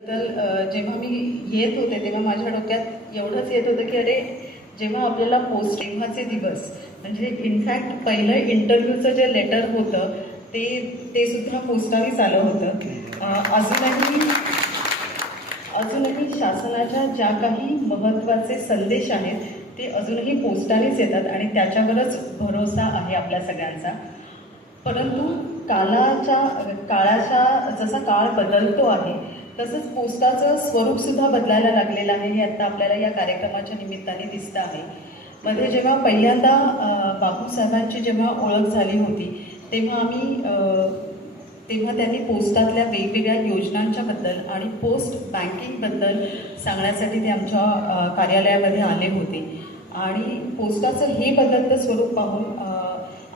बद्दल जेव्हा मी येत होते तेव्हा माझ्या डोक्यात एवढंच येत होतं की अरे जेव्हा आपल्याला पोस्ट तेव्हाचे दिवस म्हणजे इनफॅक्ट पहिलं इंटरव्ह्यूचं जे लेटर होतं ते ते सुद्धा पोस्टानेच आलं होतं. अजूनही अजूनही शासनाच्या ज्या काही महत्त्वाचे संदेश आहेत ते अजूनही पोस्टानेच येतात आणि त्याच्यावरच भरोसा आहे आपल्या सगळ्यांचा. परंतु कालाच्या काळाच्या जसा काळ बदलतो आहे तसंच पोस्टाचं स्वरूप सुद्धा बदलायला लागलेलं आहे हे आता आपल्याला या कार्यक्रमाच्या निमित्ताने दिसतं आहे. मध्ये जेव्हा पहिल्यांदा बाबूसाहेबांची बापूसाहेबांची जेव्हा ओळख झाली होती तेव्हा आम्ही तेव्हा त्यांनी पोस्टातल्या वेगवेगळ्या योजनांच्या बद्दल आणि पोस्ट बँकिंगबद्दल सांगण्यासाठी ते आमच्या कार्यालयामध्ये आले होते. आणि पोस्टाचं हे बदलतं स्वरूप पाहून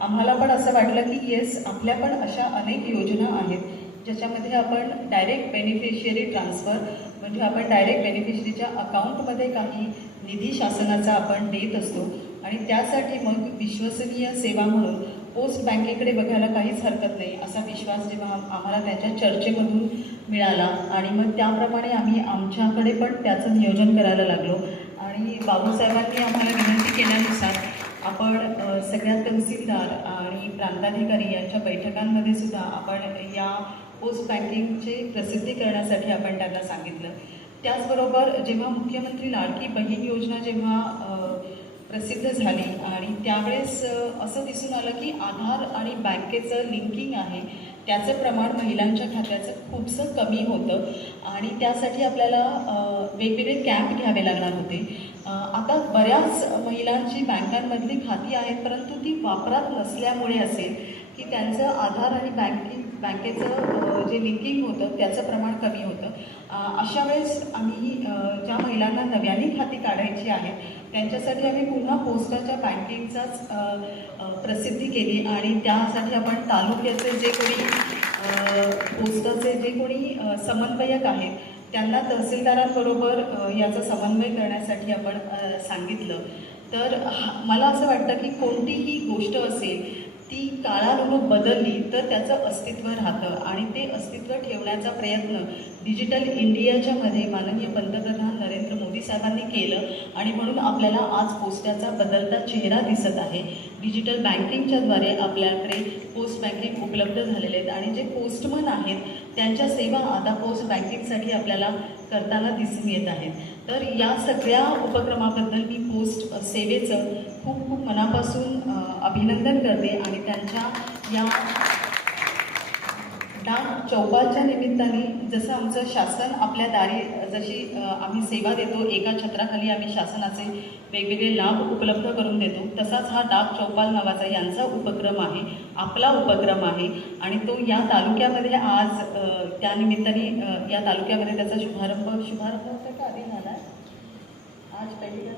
आम्हाला पण असं वाटलं की येस आपल्या पण अशा अनेक योजना आहेत. ज्याच्यामध्ये आपण डायरेक्ट बेनिफिशियरी ट्रान्सफर म्हणजे आपण डायरेक्ट बेनिफिशरीच्या अकाउंटमध्ये काही निधी शासनाचा आपण देत असतो. आणि त्यासाठी मग विश्वसनीय सेवा म्हणून पोस्ट बँकेकडे बघायला काहीच हरकत नाही असा विश्वास जेव्हा आम्हाला त्यांच्या चर्चेमधून मिळाला. आणि मग त्याप्रमाणे आम्ही आमच्याकडे पण त्याचं नियोजन करायला लागलो. आणि बाबूसाहेबांनी आम्हाला विनंती केल्यानुसार आपण सगळ्या तहसीलदार आणि प्रांताधिकारी यांच्या बैठकांमध्ये सुद्धा आपण या पोस्ट बँकिंगचे प्रसिद्धी करण्यासाठी आपण त्यांना सांगितलं. त्याचबरोबर जेव्हा मुख्यमंत्री लाडकी बहीण योजना जेव्हा प्रसिद्ध झाली आणि त्यावेळेस असं दिसून आलं की आधार आणि बँकेचं लिंकिंग आहे त्याचं प्रमाण महिलांच्या खात्याचं खूपसं कमी होतं आणि त्यासाठी आपल्याला वेगवेगळे कॅम्प घ्यावे लागणार होते. आता बऱ्याच महिलांची बँकांमधली खाती आहेत परंतु ती वापरात नसल्यामुळे असेल. की त्यांचं आधार आणि बँकिंग बँकेचं जे लिंकिंग होतं त्याचं प्रमाण कमी होतं. अशा वेळेस आम्ही ज्या महिलांना नव्याने खाती काढायची आहेत त्यांच्यासाठी आम्ही पुन्हा पोस्टाच्या बँकिंगचाच प्रसिद्धी केली आणि त्यासाठी आपण तालुक्याचे जे कोणी पोस्टाचे जे कोणी समन्वयक आहेत त्यांना तहसीलदारांबरोबर याचा समन्वय करण्यासाठी आपण सांगितलं. तर हा- मला असं वाटतं की कोणतीही गोष्ट असेल ती काळानुरूप बदलली तर त्याचं अस्तित्व राहतं. आणि ते अस्तित्व ठेवण्याचा प्रयत्न डिजिटल इंडियाच्या मध्ये माननीय पंतप्रधान नरेंद्र मोदी साहेबांनी केलं. आणि म्हणून आपल्याला आज पोस्टाचा बदलता चेहरा दिसत आहे. डिजिटल बँकिंगच्याद्वारे आपल्याकडे पोस्ट बँकिंग उपलब्ध झालेले आहेत. आणि जे पोस्टमन आहेत त्यांच्या सेवा आता पोस्ट बँकिंगसाठी आपल्याला करताना दिसून येत आहेत. तर या सगळ्या उपक्रमाबद्दल मी पोस्ट सेवेचं खूप खूप मनापासून अभिनंदन करते आणि त्यांच्या या डाक चौपालच्या निमित्ताने जसं आमचं शासन आपल्या दारी जशी आम्ही सेवा देतो एका छत्राखाली आम्ही शासनाचे वेगवेगळे लाभ उपलब्ध करून देतो तसाच हा डाक चौपाल नावाचा यांचा उपक्रम आहे आपला उपक्रम आहे. आणि तो या तालुक्यामध्ये आज त्यानिमित्ताने त्या निमित्ताने या तालुक्यामध्ये त्याचा शुभारंभ शुभारंभ होता का? आधी झाला. आज पहिली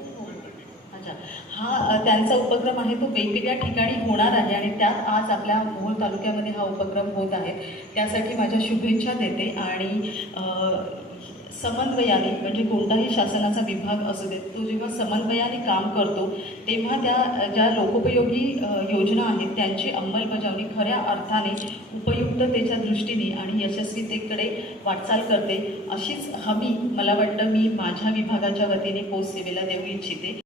अच्छा. हा त्यांचा उपक्रम आहे तो वेगवेगळ्या ठिकाणी होणार आहे आणि त्यात आज आपल्या मोहोळ तालुक्यामध्ये हा उपक्रम होत आहे. त्यासाठी माझ्या शुभेच्छा देते आणि समन्वयाने म्हणजे कोणताही शासनाचा विभाग असू दे तो जेव्हा समन्वयाने काम करतो तेव्हा त्या ज्या लोकोपयोगी योजना आहेत त्यांची अंमलबजावणी खऱ्या अर्थाने उपयुक्ततेच्या दृष्टीने आणि यशस्वीतेकडे वाटचाल करते अशीच हमी मला वाटतं मी माझ्या विभागाच्या वतीने पोस्ट सेवेला देऊ इच्छिते.